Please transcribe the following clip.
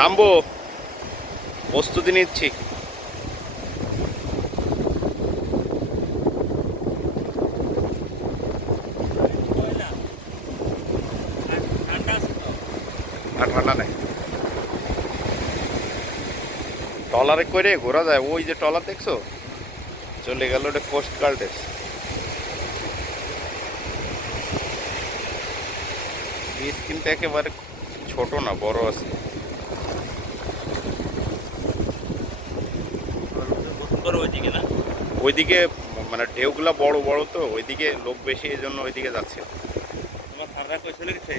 নামবো, প্রস্তুতি নিচ্ছি। আর ঠান্ডা নেই, ট্রলারে করে ঘোরা যায়। ওই যে ট্রলার দেখছো চলে গেল, ওটা কোস্ট গার্ডের। বীজ কিন্তু একেবারে ছোট না, বড় আছে। ওইদিকে না, ওইদিকে মানে ঢেউগুলা বড় বড়, তো ওইদিকে লোক বেশি, এই জন্য ওইদিকে যাচ্ছে। তোমার খারাপ কইছিল কি